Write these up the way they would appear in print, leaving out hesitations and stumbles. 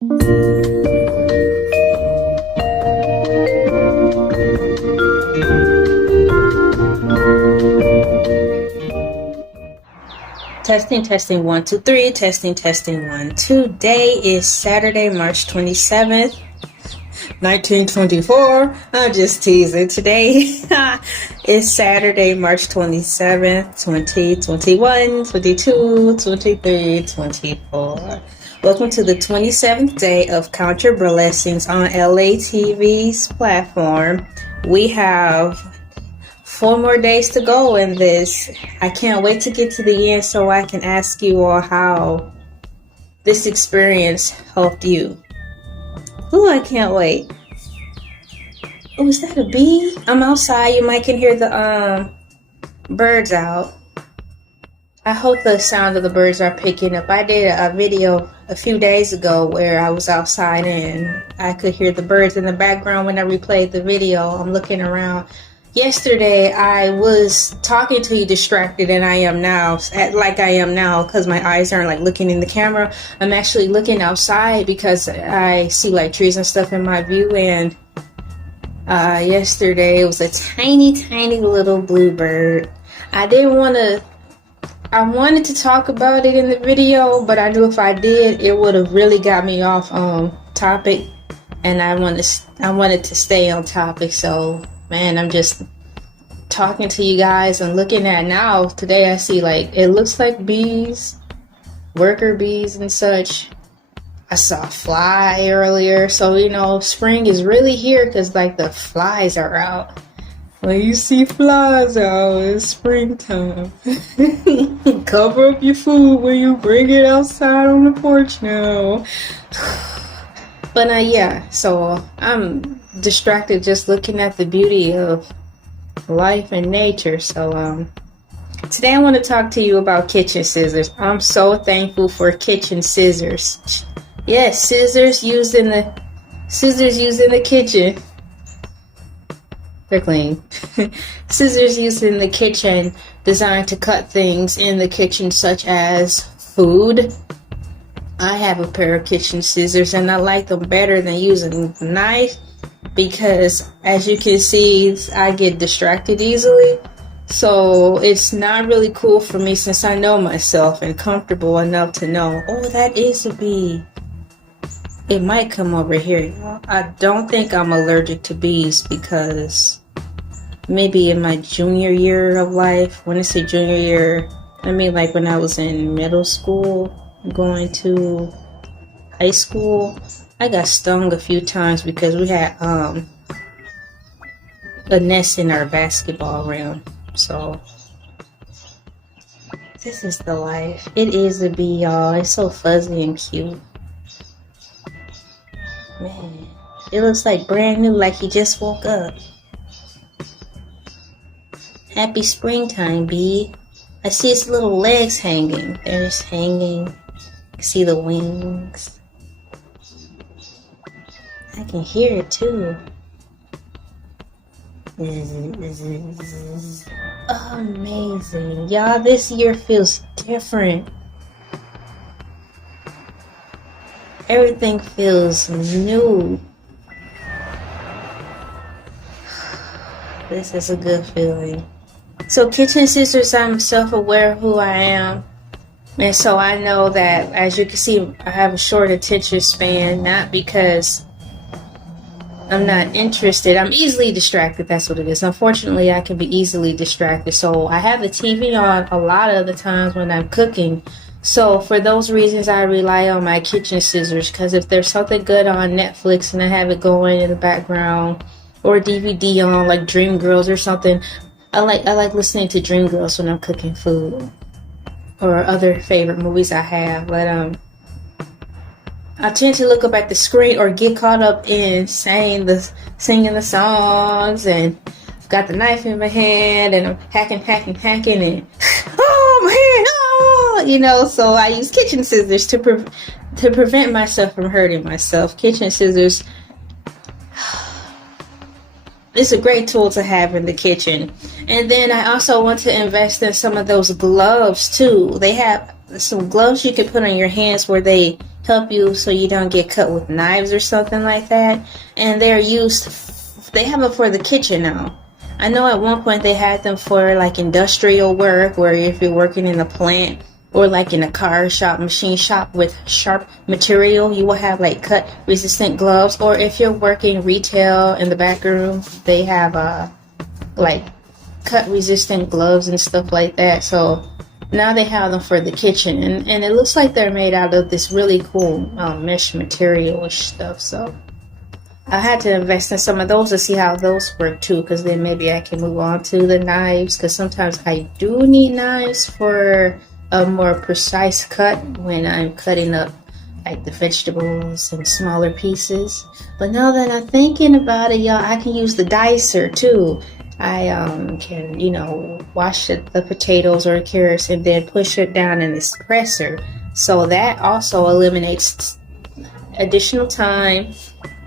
Testing, testing, 1, 2, 3. Testing, testing, 1. Today is Saturday, March 27th, 1924. I'm just teasing. Today is Saturday, March 27th, 2021, 22, 23, 24. Welcome to the 27th day of Count Your Blessings on Elaytv's platform. We have 4 more days to go in this. I can't wait to get to the end so I can ask you all how this experience helped you. Ooh, I can't wait. Oh, is that a bee? I'm outside. You might can hear the birds out. I hope the sound of the birds are picking up. I did a video a few days ago where I was outside and I could hear the birds in the background when I replayed the video. I'm looking around. Yesterday, I was talking to you distracted, and I am now, because my eyes aren't like looking in the camera. I'm actually looking outside because I see like trees and stuff in my view. And yesterday, it was a tiny, tiny little bluebird. I wanted to talk about it in the video, but I knew if I did, it would have really got me off topic, and I wanted to stay on topic. So man, I'm just talking to you guys and looking at now. Today I see like, it looks like bees, worker bees and such. I saw a fly earlier. So, you know, spring is really here because like the flies are out. When you see flies out, it's springtime. Cover up your food when you bring it outside on the porch now. But yeah, so I'm distracted just looking at the beauty of life and nature. So today I want to talk to you about kitchen scissors. I'm so thankful for kitchen scissors. Yes, scissors used in the kitchen. They're clean. Scissors used in the kitchen, designed to cut things in the kitchen such as food. I have a pair of kitchen scissors and I like them better than using a knife because, as you can see, I get distracted easily. So it's not really cool for me since I know myself and comfortable enough to know, oh, that is a bee. It might come over here. I don't think I'm allergic to bees because maybe in my junior year of life, when I say junior year, I mean like when I was in middle school, going to high school, I got stung a few times because we had a nest in our basketball rim. So this is the life. It is a bee, y'all. It's so fuzzy and cute. Man, it looks like brand new, like he just woke up. Happy springtime, bee. I see its little legs hanging. They're just hanging. See the wings. I can hear it too. Amazing. Y'all, this year feels different. Everything feels new. This is a good feeling. So kitchen scissors, I'm self-aware of who I am. And so I know that, as you can see, I have a short attention span, not because I'm not interested. I'm easily distracted. That's what it is. Unfortunately, I can be easily distracted. So I have the TV on a lot of the times when I'm cooking. So for those reasons, I rely on my kitchen scissors, because if there's something good on Netflix and I have it going in the background, or DVD on like Dreamgirls or something, I like listening to Dreamgirls when I'm cooking food, or other favorite movies I have. But I tend to look up at the screen or get caught up in singing the songs, and I've got the knife in my hand and I'm hacking and oh man, oh, you know. So I use kitchen scissors to prevent myself from hurting myself. Kitchen scissors. It's a great tool to have in the kitchen. And then I also want to invest in some of those gloves too. They have some gloves you can put on your hands where they help you so you don't get cut with knives or something like that. And they have them for the kitchen now. I know at one point they had them for like industrial work, where if you're working in a plant or like in a car shop, machine shop with sharp material, you will have like cut resistant gloves. Or if you're working retail in the back room, they have like cut resistant gloves and stuff like that. So now they have them for the kitchen, and it looks like they're made out of this really cool mesh material stuff. So I had to invest in some of those to see how those work too, because then maybe I can move on to the knives, because sometimes I do need knives for a more precise cut when I'm cutting up like the vegetables in smaller pieces. But now that I'm thinking about it, y'all, I can use the dicer too. I can, you know, wash the potatoes or carrots and then push it down in this presser. So that also eliminates additional time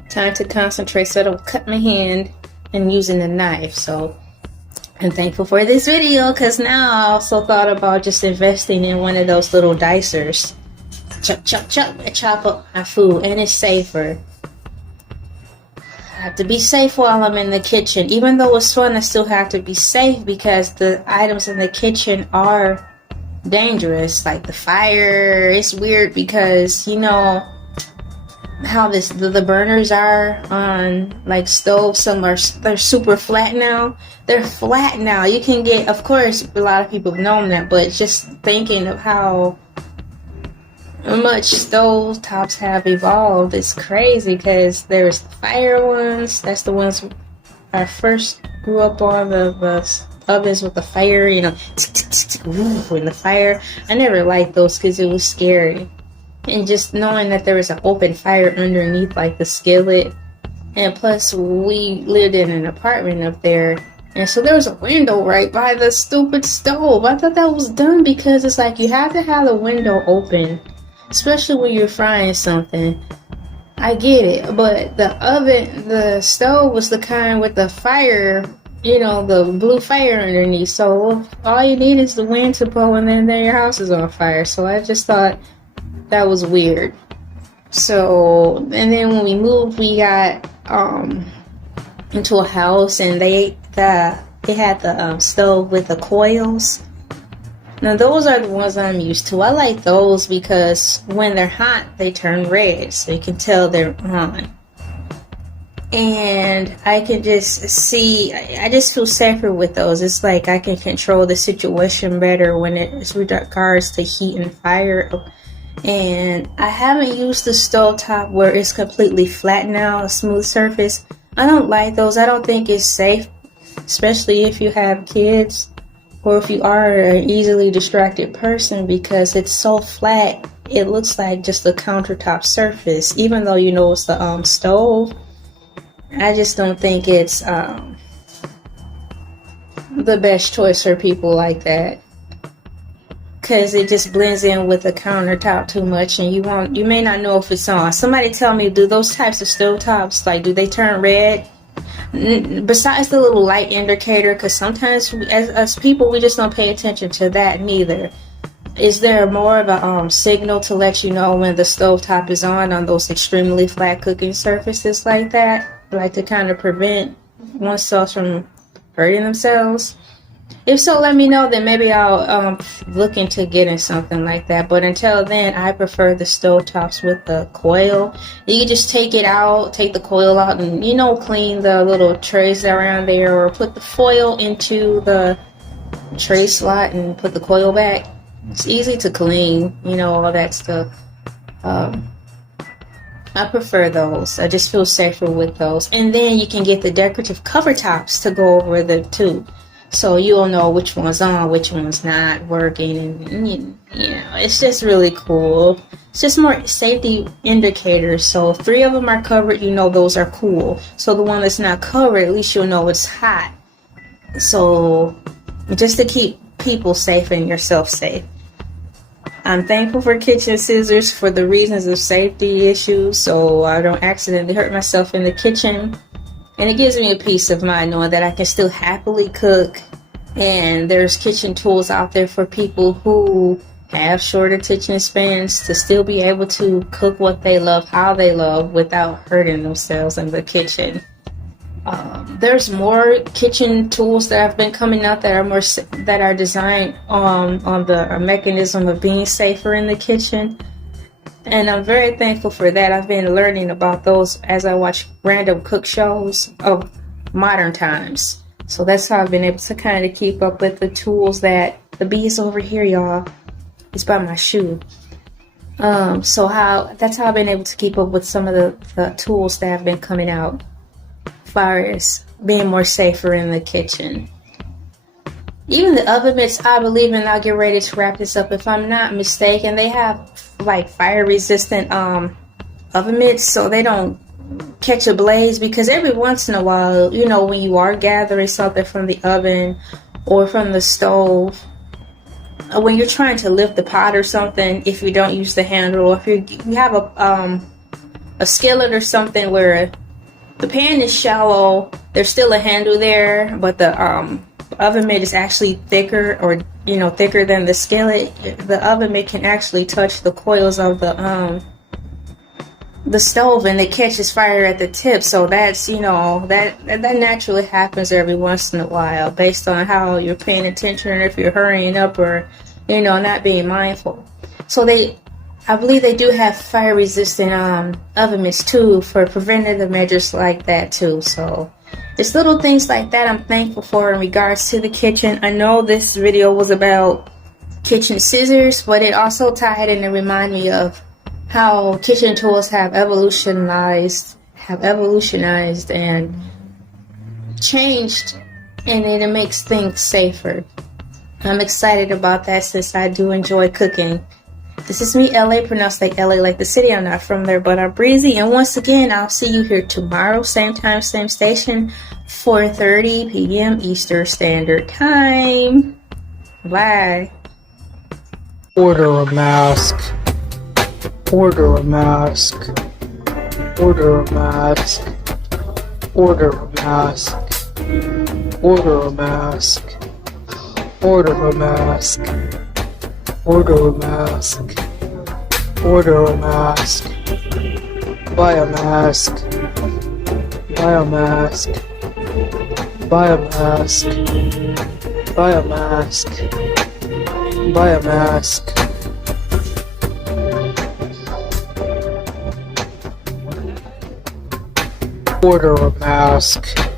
to concentrate, so I don't cut my hand and using the knife. So I'm thankful for this video, because now I also thought about just investing in one of those little dicers. Chop up my food, and it's safer. I have to be safe while I'm in the kitchen. Even though it's fun, I still have to be safe, because the items in the kitchen are dangerous. Like the fire, it's weird because, you know, how the burners are on like stoves. Some they're super flat now. They're flat now. You can get, of course, a lot of people have known that, but just thinking of how much stove tops have evolved, it's crazy. Because there's the fire ones. That's the ones I first grew up on, the ovens with the fire, you know, in the fire. I never liked those because it was scary. And just knowing that there was an open fire underneath like the skillet. And plus we lived in an apartment up there, and so there was a window right by the stupid stove. I thought that was dumb, because it's like you have to have the window open, especially when you're frying something. I get it, but the stove was the kind with the fire, you know, the blue fire underneath. So all you need is the wind to blow, and then your house is on fire. So I just thought that was weird. So, and then when we moved, we got into a house, and they had the stove with the coils. Now those are the ones I'm used to. I like those because when they're hot, they turn red, so you can tell they're on. And I can just see, I just feel safer with those. It's like I can control the situation better when it's regards to heat and fire. And I haven't used the stovetop where it's completely flat now, a smooth surface. I don't like those. I don't think it's safe, especially if you have kids or if you are an easily distracted person, because it's so flat. It looks like just a countertop surface, even though you know it's the stove. I just don't think it's the best choice for people like that, because it just blends in with the countertop too much, and you may not know if it's on. Somebody tell me, do those types of stovetops, like, do they turn red? Besides the little light indicator, because sometimes as people, we just don't pay attention to that neither. Is there more of a signal to let you know when the stovetop is on those extremely flat cooking surfaces like that? Like to kind of prevent oneself from hurting themselves? If so, let me know, then maybe I'll look into getting something like that. But until then, I prefer the stovetops with the coil. You can just take the coil out, and, you know, clean the little trays around there, or put the foil into the tray slot and put the coil back. It's easy to clean, you know, all that stuff. I prefer those. I just feel safer with those. And then you can get the decorative cover tops to go over the tube. So you'll know which one's on, which one's not working, and you know, it's just really cool. It's just more safety indicators. So if 3 of them are covered, you know those are cool. So the one that's not covered, at least you'll know it's hot. So just to keep people safe and yourself safe. I'm thankful for kitchen scissors for the reasons of safety issues, so I don't accidentally hurt myself in the kitchen. And it gives me a peace of mind knowing that I can still happily cook. And there's kitchen tools out there for people who have short attention spans to still be able to cook what they love, how they love, without hurting themselves in the kitchen. There's more kitchen tools that have been coming out that are designed on the mechanism of being safer in the kitchen, and I'm very thankful for that. I've been learning about those as I watch random cook shows of modern times. So that's how I've been able to kind of keep up with the tools that the bee is over here, y'all. It's by my shoe. That's how I've been able to keep up with some of the tools that have been coming out as far as being more safer in the kitchen. Even the oven mitts, I believe, and I'll get ready to wrap this up if I'm not mistaken, they have like fire resistant oven mitts so they don't catch a blaze, because every once in a while, you know, when you are gathering something from the oven or from the stove, when you're trying to lift the pot or something, if you don't use the handle, or if you have a skillet or something where the pan is shallow, there's still a handle there, but the oven mitt is actually thicker, or thicker than the skillet, the oven mitt can actually touch the coils of the stove, and it catches fire at the tip. So that's that naturally happens every once in a while, based on how you're paying attention, or if you're hurrying up, or not being mindful. So I believe they do have fire resistant oven mitts too, for preventative measures like that too. So there's little things like that I'm thankful for in regards to the kitchen. I know this video was about kitchen scissors, but it also tied in and reminded me of how kitchen tools have evolutionized and changed, and it makes things safer. I'm excited about that, since I do enjoy cooking. This is me, LA, pronounced like LA, like the city. I'm not from there, but I'm breezy. And once again, I'll see you here tomorrow, same time, same station, 4:30 p.m. Eastern Standard Time. Bye. Order a mask. Order a mask. Order a mask. Order a mask. Order a mask. Order a mask. Order a mask. Order a mask. Buy a mask. Buy a mask. Buy a mask. Buy a mask. Buy a mask. Order a mask.